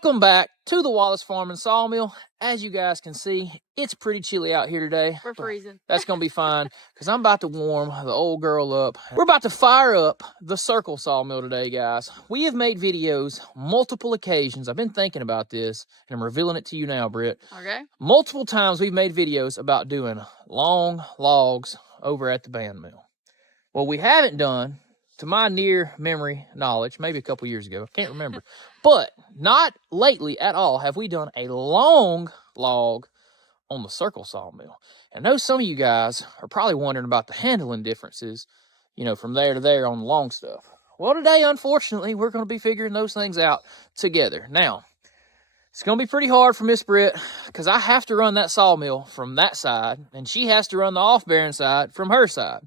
Welcome back to the Wallace Farm and Sawmill. As you guys can see, it's pretty chilly out here today. We're freezing. That's going to be fine because I'm about to warm the old girl up. We're about to fire up the circle sawmill today, guys. We have made videos multiple occasions. I've been thinking about this, and I'm revealing it to you now, Britt. Okay. Multiple times we've made videos about doing long logs over at the band mill. What we haven't done, to my near memory knowledge, maybe a couple years ago, I can't remember, but not lately at all have we done a long log on the circle sawmill. And I know some of you guys are probably wondering about the handling differences, you know, from there to there on the long stuff. Well, today, unfortunately, we're going to be figuring those things out together. Now, it's going to be pretty hard for Miss Britt because I have to run that sawmill from that side, and she has to run the off-bearing side from her side.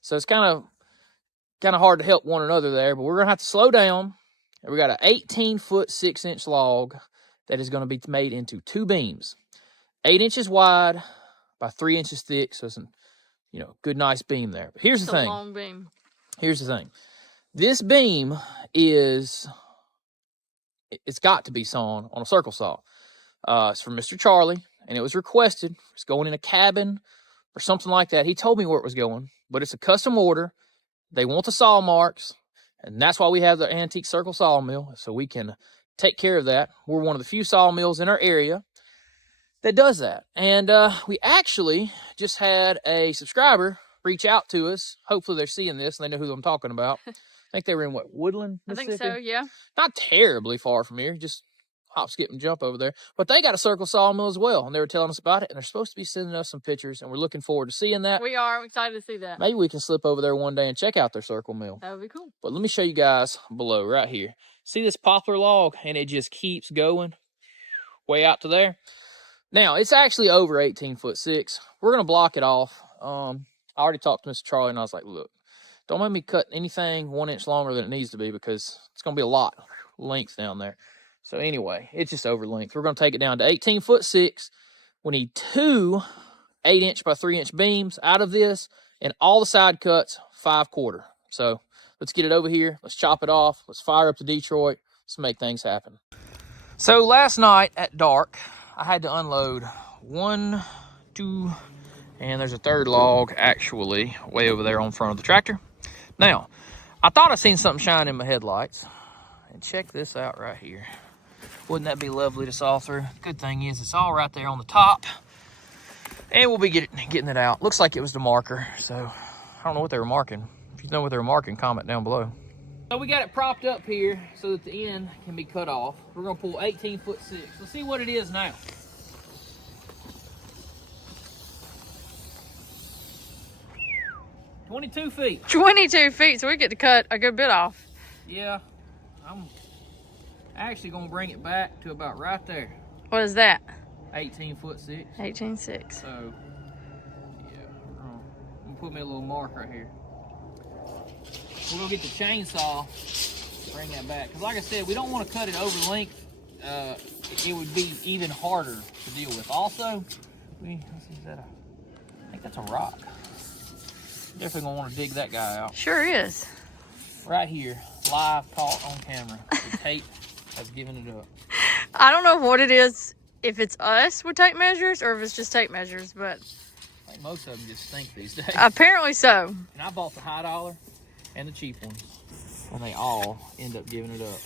So it's kind of hard to help one another there, but we're going to have to slow down. We got an 18-foot, 6-inch log that is going to be made into two beams, 8 inches wide by 3 inches thick. So it's a, good, nice beam there. But here's the thing. It's a long beam. Here's the thing. This beam it's got to be sawn on a circle saw. It's from Mr. Charlie, and it was requested. It's going in a cabin or something like that. He told me where it was going, but it's a custom order. They want the saw marks, and that's why we have the antique circle sawmill, so we can take care of that. We're one of the few sawmills in our area that does that. And we actually just had a subscriber reach out to us. Hopefully they're seeing this and they know who I'm talking about. I think they were in, Woodland, Mississippi? I think so, yeah. Not terribly far from here, just hop, skip, and jump over there. But they got a circle sawmill as well, and they were telling us about it, and they're supposed to be sending us some pictures, and we're looking forward to seeing that. We are. I'm excited to see that. Maybe we can slip over there one day and check out their circle mill. That would be cool. But let me show you guys below right here. See this poplar log, and it just keeps going way out to there. Now, it's actually over 18 foot 6. We're going to block it off. I already talked to Mr. Charlie, and I was like, look, don't make me cut anything 1 inch longer than it needs to be because it's going to be a lot of length down there. So anyway, it's just over length. We're going to take it down to 18 foot 6. We need two 8 inch by 3 inch beams out of this, and all the side cuts 5/4. So let's get it over here. Let's chop it off. Let's fire up the Detroit. Let's make things happen. So last night at dark, I had to unload 1, 2, and there's a third log actually way over there on front of the tractor. Now, I thought I seen something shine in my headlights. And check this out right here. Wouldn't that be lovely to saw through? Good thing is it's all right there on the top. And we'll be getting it out. Looks like it was the marker, so I don't know what they were marking. If you know what they were marking, comment down below. So we got it propped up here so that the end can be cut off. We're gonna pull 18 foot 6. Let's see what it is now. $22 feet. 22 feet, so we get to cut a good bit off. Yeah, I'm actually gonna bring it back to about right there. What is that? 18 foot 6. 18.6. So, yeah, I'm gonna put me a little mark right here. We're gonna get the chainsaw, bring that back. Because like I said, we don't want to cut it over length. It would be even harder to deal with. Also, let's see, I think that's a rock. Definitely gonna want to dig that guy out. Sure is. Right here, live caught on camera. The tape has given it up. I don't know what it is, if it's us with tape measures or if it's just tape measures, but I think most of them just stink these days. apparently so. And I bought the high dollar and the cheap ones, and they all end up giving it up.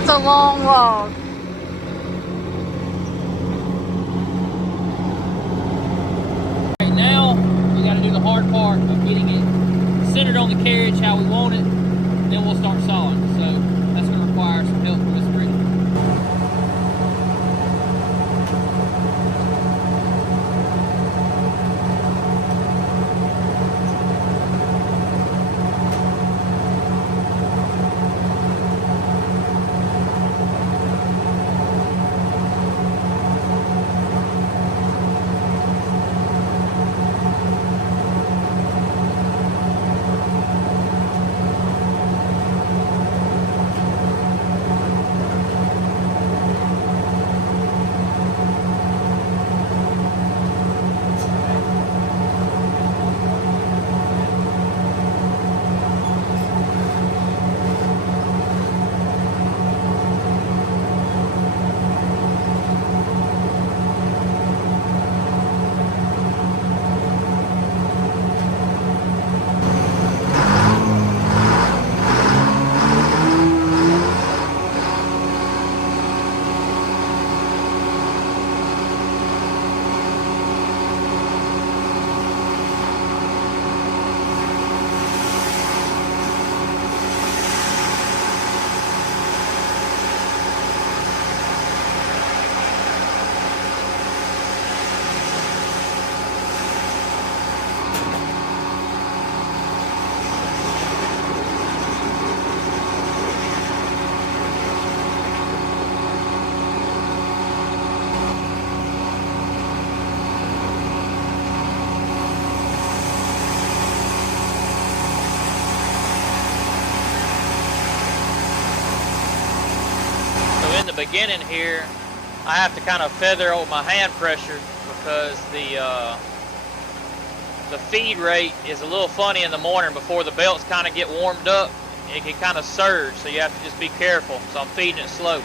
That's a long log. Right now, we got to do the hard part of getting it centered on the carriage how we want it. Then we'll start sawing. So that's going to require some help from Miss Brittany. In the beginning here, I have to kind of feather with my hand pressure because the feed rate is a little funny in the morning before the belts kind of get warmed up. It can kind of surge, so you have to just be careful. So I'm feeding it slow.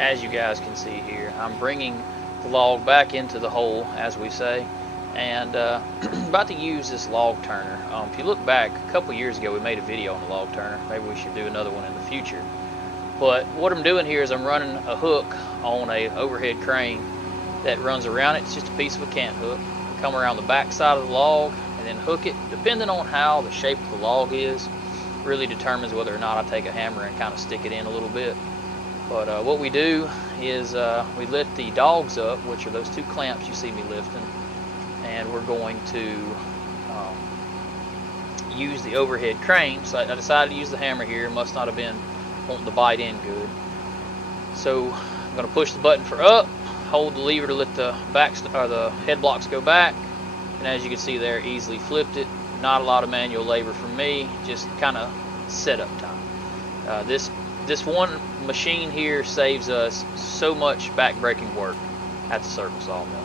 as you guys can see here, I'm bringing the log back into the hole, as we say, and about to use this log turner. If you look back a couple years ago, we made a video on the log turner. Maybe we should do another one in the future. But what I'm doing here is I'm running a hook on a overhead crane that runs around it. It's just a piece of a cant hook. I come around the back side of the log and then hook it. Depending on how the shape of the log is, really determines whether or not I take a hammer and kind of stick it in a little bit. But what we do is we lift the dogs up, which are those two clamps you see me lifting, and we're going to use the overhead crane. So I decided to use the hammer here. Must not have been wanting to bite in good. So I'm going to push the button for up, hold the lever to let the the head blocks go back, and as you can see there, easily flipped it. Not a lot of manual labor from me, just kind of setup time. This one machine here saves us so much back-breaking work at the circle sawmill.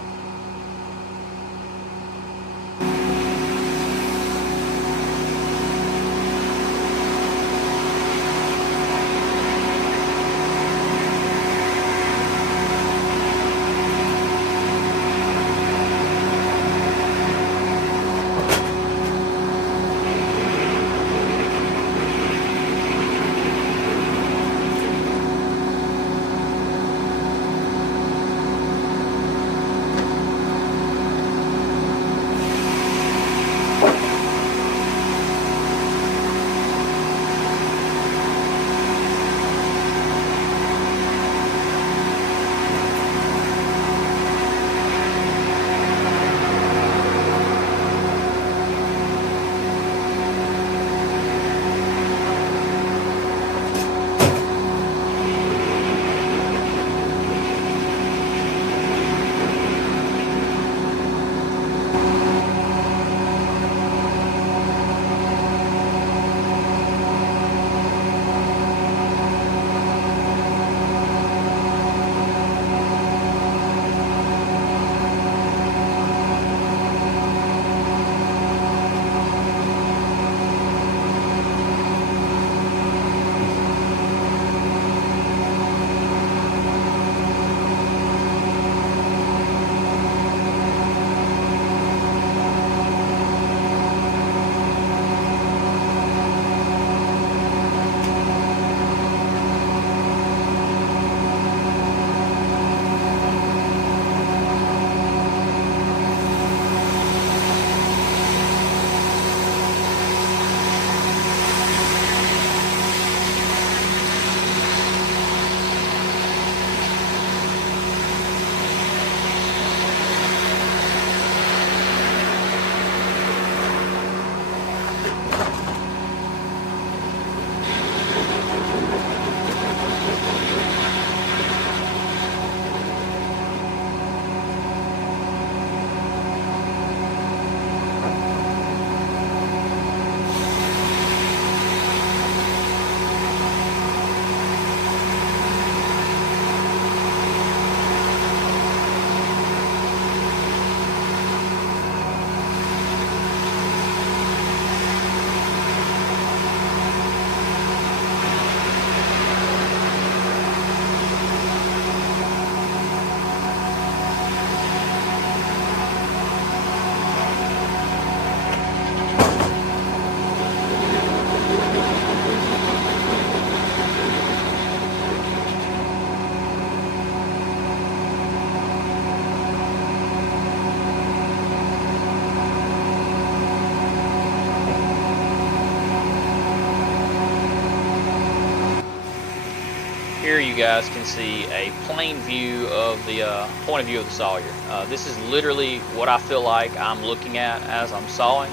Here you guys can see a plain view of the point of view of the sawyer. This is literally what I feel like I'm looking at as I'm sawing.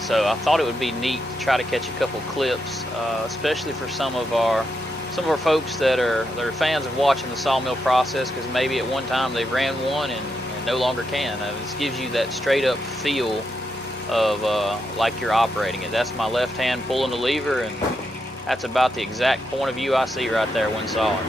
So I thought it would be neat to try to catch a couple clips, especially for some of our folks that are fans of watching the sawmill process, because maybe at one time they ran one and no longer can. This gives you that straight up feel of like you're operating it. That's my left hand pulling the lever, and that's about the exact point of view I see right there when sawing.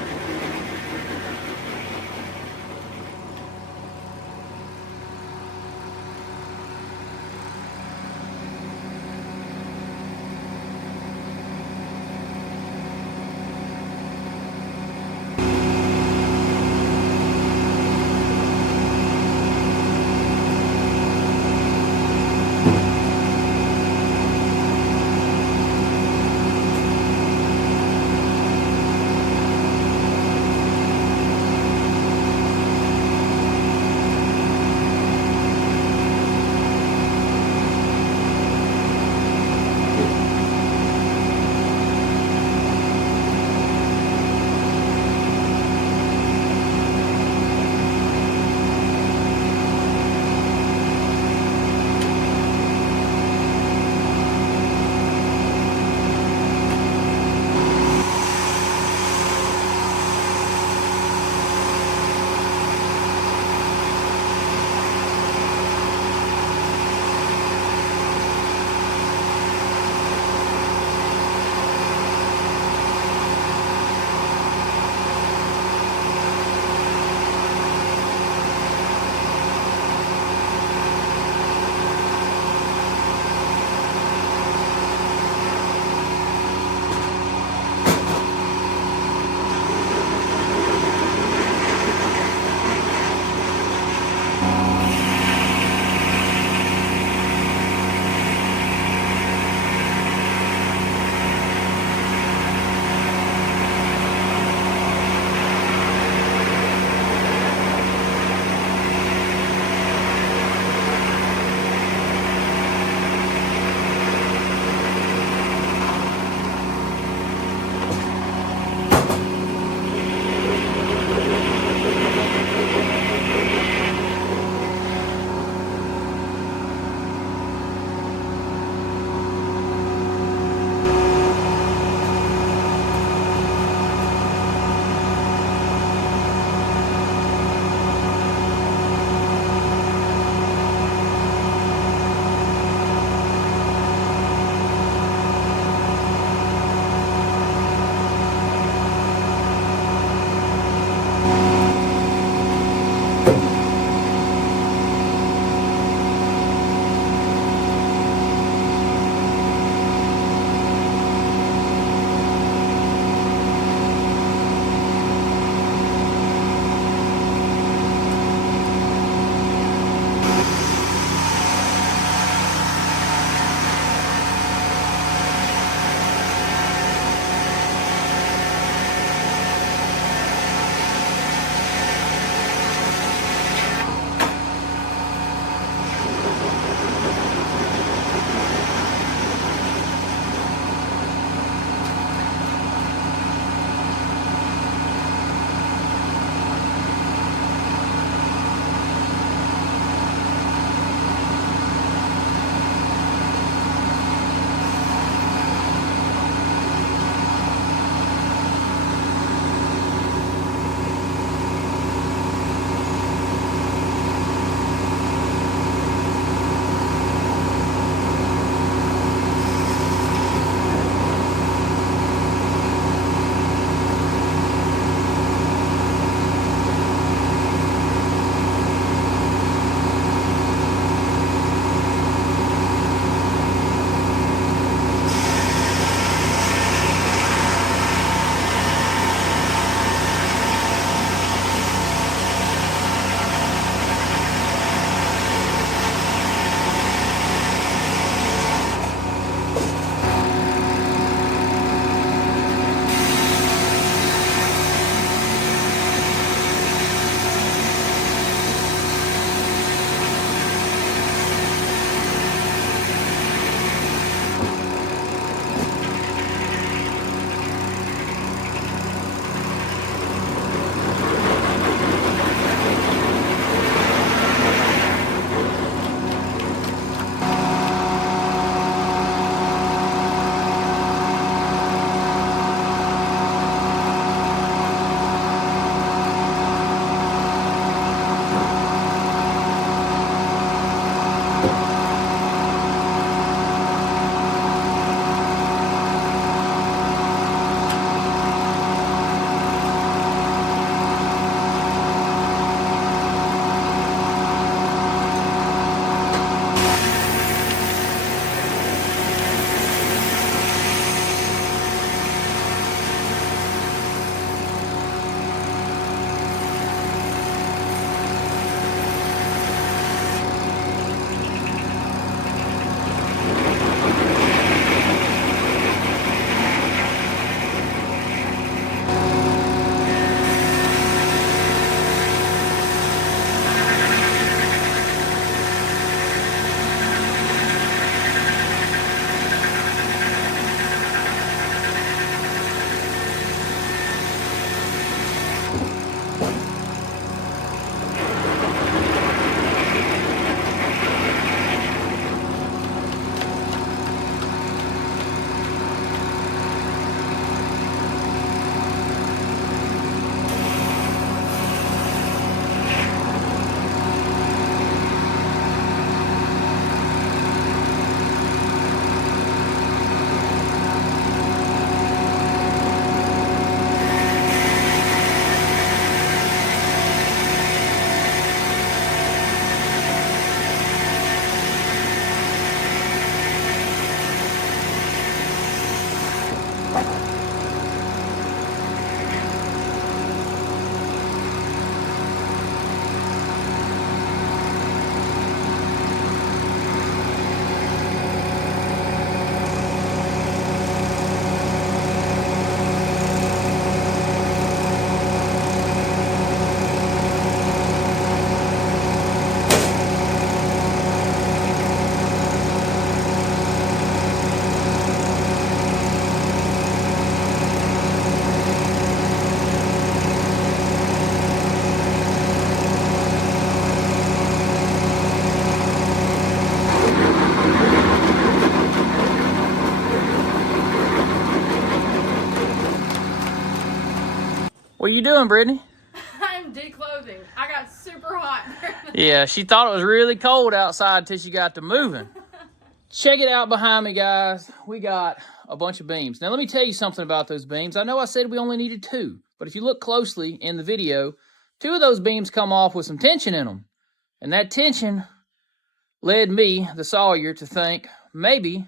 What are you doing, Brittany? I'm declothing. I got super hot. Yeah, she thought it was really cold outside until she got to moving. Check it out behind me, guys. We got a bunch of beams. Now, let me tell you something about those beams. I know I said we only needed 2, but if you look closely in the video, 2 of those beams come off with some tension in them. And that tension led me, the sawyer, to think maybe,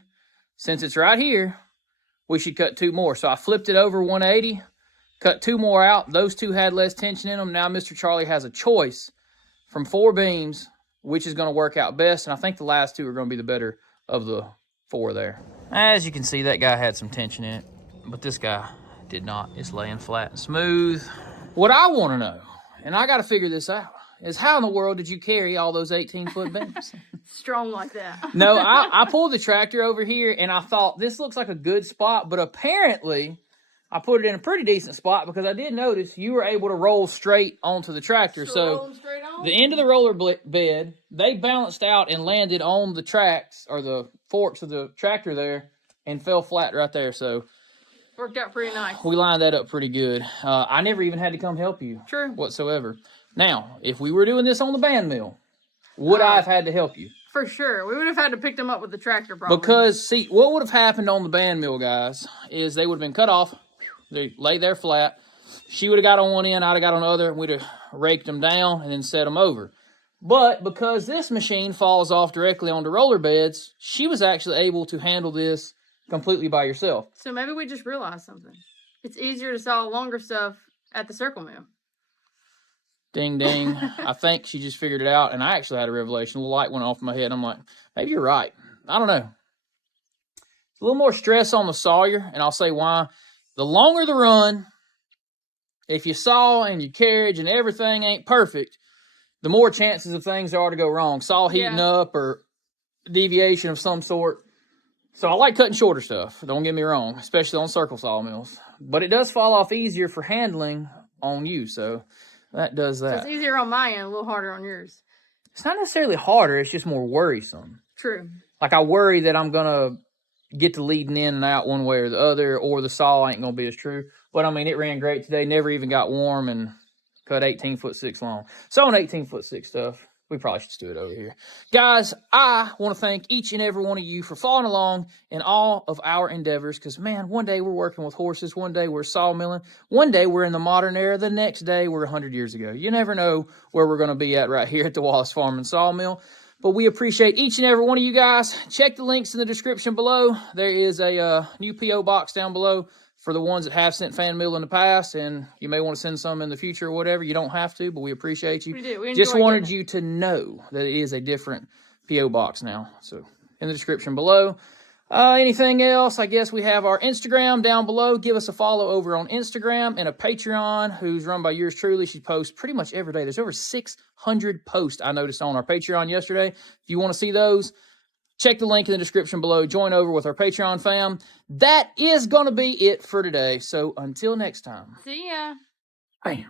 since it's right here, we should cut 2 more. So I flipped it over 180, cut 2 more out. Those 2 had less tension in them. Now Mr. Charlie has a choice from 4 beams, which is going to work out best. And I think the last 2 are going to be the better of the 4 there. As you can see, that guy had some tension in it, but this guy did not. It's laying flat and smooth. What I want to know, and I got to figure this out, is how in the world did you carry all those 18-foot beams? Strong like that. No, I pulled the tractor over here, and I thought, this looks like a good spot, but apparently I put it in a pretty decent spot because I did notice you were able to roll straight onto the tractor. So the end of the roller bed, they balanced out and landed on the tracks, or the forks of the tractor there, and fell flat right there. So worked out pretty nice. we lined that up pretty good. I never even had to come help you. True. Whatsoever. Now, if we were doing this on the band mill, would I have had to help you? For sure. We would have had to pick them up with the tractor probably. Because, see, what would have happened on the band mill, guys, is they would have been cut off. They lay there flat. She would have got on one end, I'd have got on the other, and we'd have raked them down and then set them over. But because this machine falls off directly onto roller beds, she was actually able to handle this completely by herself. So maybe we just realized something. It's easier to saw longer stuff at the circle mill. Ding, ding. I think she just figured it out, and I actually had a revelation. A little light went off in my head. I'm like, maybe you're right. I don't know. It's a little more stress on the sawyer, and I'll say why. The longer the run, if you saw and your carriage and everything ain't perfect, the more chances of things there are to go wrong. Saw heating up or deviation of some sort. So I like cutting shorter stuff, don't get me wrong, especially on circle sawmills. But it does fall off easier for handling on you, so that does that. So it's easier on my end, a little harder on yours. It's not necessarily harder, it's just more worrisome. True. Like I worry that I'm going to get to leading in and out one way or the other, or the saw ain't going to be as true. But I mean, it ran great today, never even got warm, and cut 18'6" long. So on 18'6" stuff, we probably should do it over here. Guys, I want to thank each and every one of you for following along in all of our endeavors, because, man, one day we're working with horses, one day we're sawmilling, one day we're in the modern era, the next day we're 100 years ago. You never know where we're going to be at right here at the Wallace Farm and Sawmill. But we appreciate each and every one of you guys. Check the links in the description below. There is a new P.O. box down below for the ones that have sent fan mail in the past, and you may want to send some in the future or whatever. You don't have to, but we appreciate you. We do. We just wanted you to know that it is a different P.O. box now. So in the description below. Anything else? I guess we have our Instagram down below. Give us a follow over on Instagram, and a Patreon who's run by yours truly. She posts pretty much every day. There's over 600 posts I noticed on our Patreon yesterday. If you want to see those, check the link in the description below. Join over with our Patreon fam. That is going to be it for today. So until next time. See ya. Bam.